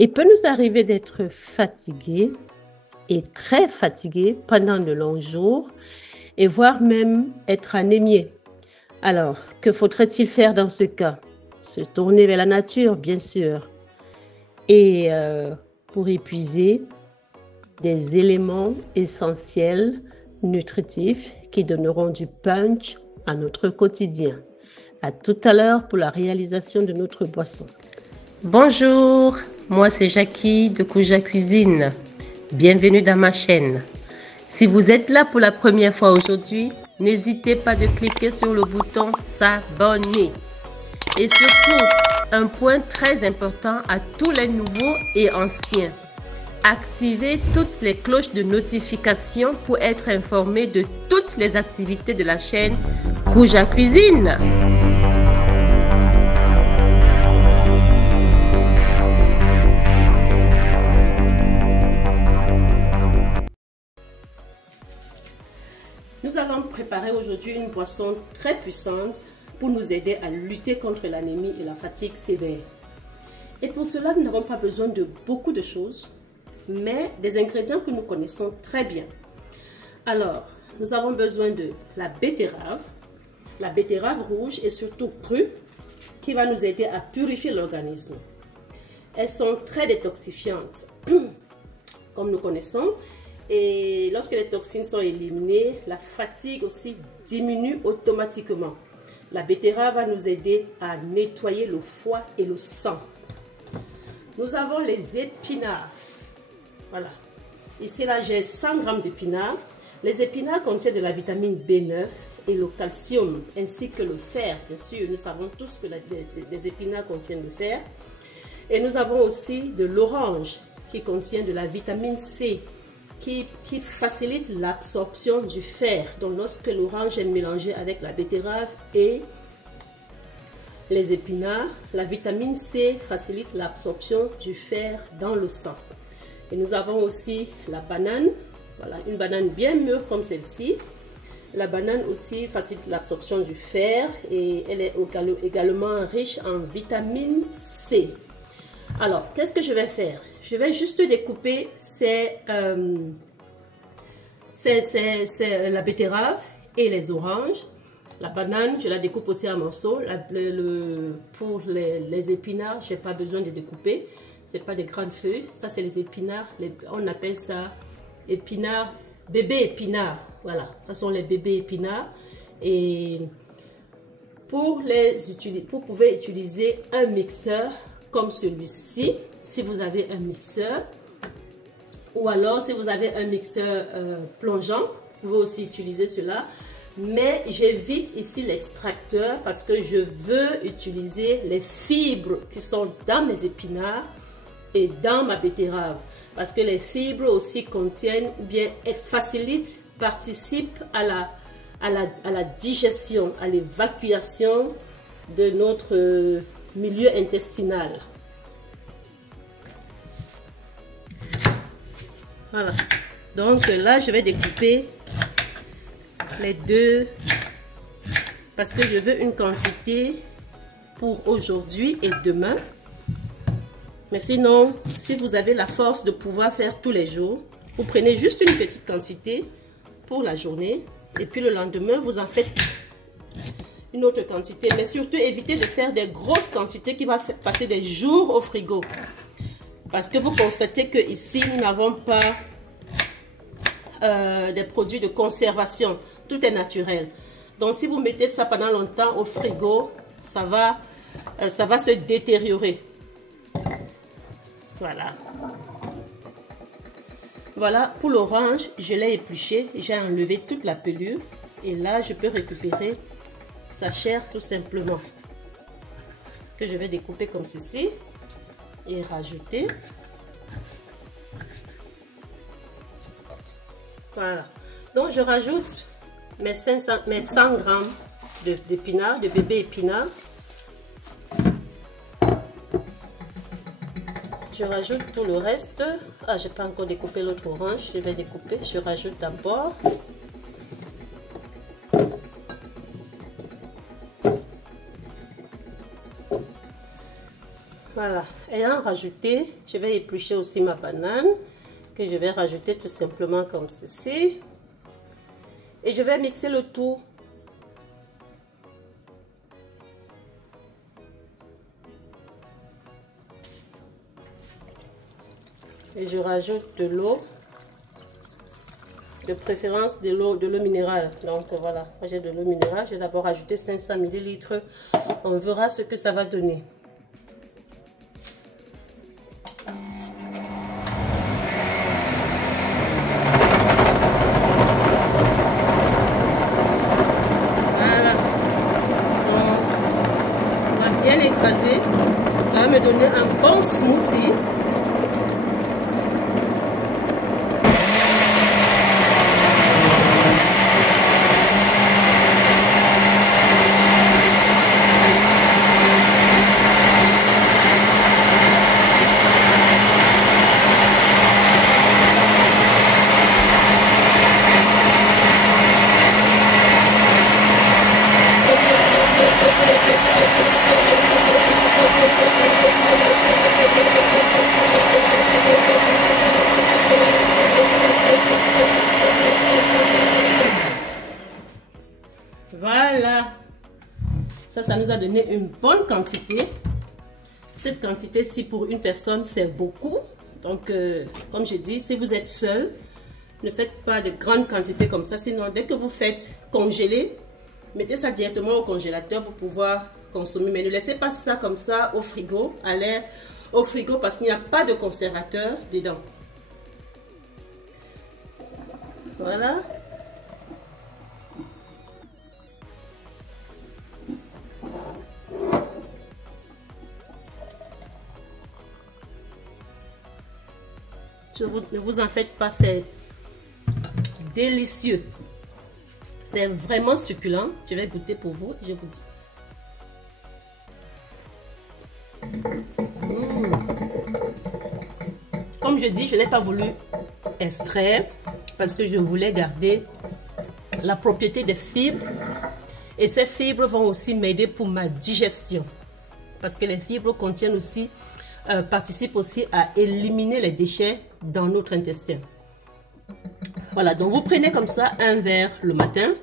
Il peut nous arriver d'être fatigués et très fatigués pendant de longs jours et voire même être anémiés. Alors, que faudrait-il faire dans ce cas? Se tourner vers la nature, bien sûr, et pour épuiser des éléments essentiels nutritifs qui donneront du punch à notre quotidien. À tout à l'heure pour la réalisation de notre boisson. Bonjour, moi c'est Jackie de Kouja Cuisine. Bienvenue dans ma chaîne. Si vous êtes là pour la première fois aujourd'hui, n'hésitez pas de cliquer sur le bouton s'abonner. Et surtout, un point très important à tous les nouveaux et anciens. Activez toutes les cloches de notification pour être informé de toutes les activités de la chaîne Kouja Cuisine. Nous allons préparer aujourd'hui une boisson très puissante pour nous aider à lutter contre l'anémie et la fatigue sévère. Et pour cela, nous n'avons pas besoin de beaucoup de choses, mais des ingrédients que nous connaissons très bien. Alors, nous avons besoin de la betterave rouge et surtout crue, qui va nous aider à purifier l'organisme. Elles sont très détoxifiantes, comme nous connaissons. Et lorsque les toxines sont éliminées, la fatigue aussi diminue automatiquement. La betterave va nous aider à nettoyer le foie et le sang. Nous avons les épinards. Voilà. Ici, là, j'ai 100 g d'épinards. Les épinards contiennent de la vitamine B9 et le calcium, ainsi que le fer. Bien sûr, nous savons tous que les épinards contiennent le fer. Et nous avons aussi de l'orange qui contient de la vitamine C, qui facilite l'absorption du fer. Donc lorsque l'orange est mélangé avec la betterave et les épinards, la vitamine C facilite l'absorption du fer dans le sang. Et nous avons aussi la banane, voilà, une banane bien mûre comme celle-ci. La banane aussi facilite l'absorption du fer et elle est également riche en vitamine C. Alors, qu'est-ce que je vais faire? Je vais juste découper la betterave et les oranges. La banane, je la découpe aussi en morceaux. Pour les épinards, je n'ai pas besoin de découper. Ce n'est pas des grandes feuilles. Ça, c'est les épinards. On appelle ça épinards, bébés épinards. Voilà, ça sont les bébés épinards. Et pour pouvoir utiliser un mixeur comme celui-ci, si vous avez un mixeur, ou alors si vous avez un mixeur plongeant, vous pouvez aussi utiliser cela. Mais j'évite ici l'extracteur parce que je veux utiliser les fibres qui sont dans mes épinards et dans ma betterave. Parce que les fibres aussi contiennent, ou bien facilitent, participent à la digestion, à l'évacuation de notre milieu intestinal. Voilà. Donc là, je vais découper les deux parce que je veux une quantité pour aujourd'hui et demain. Mais sinon, si vous avez la force de pouvoir faire tous les jours, vous prenez juste une petite quantité pour la journée et puis le lendemain, vous en faites une autre quantité. Mais surtout, évitez de faire des grosses quantités qui vont passer des jours au frigo. Parce que vous constatez que ici, nous n'avons pas des produits de conservation. Tout est naturel. Donc, si vous mettez ça pendant longtemps au frigo, ça va se détériorer. Voilà. Voilà, pour l'orange, je l'ai épluché. J'ai enlevé toute la pelure. Et là, je peux récupérer sa chair tout simplement. Que je vais découper comme ceci. Et rajouter. Voilà. Donc, je rajoute mes 100 g d'épinards, de bébé épinards. Je rajoute tout le reste. Ah, j'ai pas encore découpé l'autre orange. Je vais découper. Je rajoute d'abord. Voilà, ayant rajouté, je vais éplucher aussi ma banane que je vais rajouter tout simplement comme ceci. Et je vais mixer le tout. Et je rajoute de l'eau. De préférence de l'eau minérale. Donc voilà, moi j'ai de l'eau minérale. J'ai d'abord ajouté 500 ml. On verra ce que ça va donner. Voilà. Donc, on va bien écraser. Ça va me donner un bon smoothie. Voilà, ça nous a donné une bonne quantité. Cette quantité-ci pour une personne, c'est beaucoup. Donc, comme je dis, si vous êtes seul, ne faites pas de grandes quantités comme ça. Sinon, dès que vous faites congeler, mettez ça directement au congélateur pour pouvoir consommer. Mais ne laissez pas ça comme ça au frigo, à l'air au frigo, parce qu'il n'y a pas de conservateur dedans. Voilà. Ne vous en faites pas, c'est délicieux. C'est vraiment succulent. Je vais goûter pour vous, je vous dis. Comme je dis, je n'ai pas voulu extraire parce que je voulais garder la propriété des fibres. Et ces fibres vont aussi m'aider pour ma digestion. Parce que les fibres contiennent aussi, participent aussi à éliminer les déchets dans notre intestin. Voilà, donc vous prenez comme ça un verre le matin,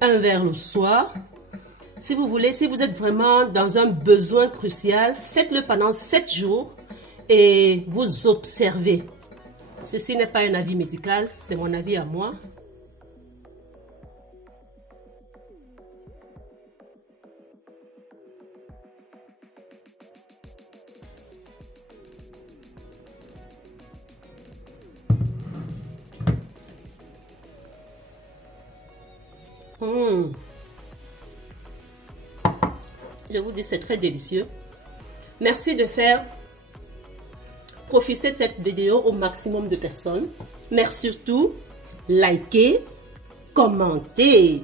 un verre le soir. Si vous voulez, si vous êtes vraiment dans un besoin crucial, faites-le pendant 7 jours et vous observez. Ceci n'est pas un avis médical, c'est mon avis à moi. Je vous dis, c'est très délicieux. Merci de faire profiter de cette vidéo au maximum de personnes. Merci surtout, likez, commentez.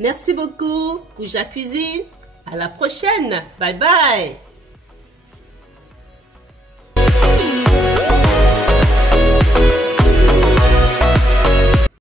Merci beaucoup, Kouja Cuisine. À la prochaine. Bye bye.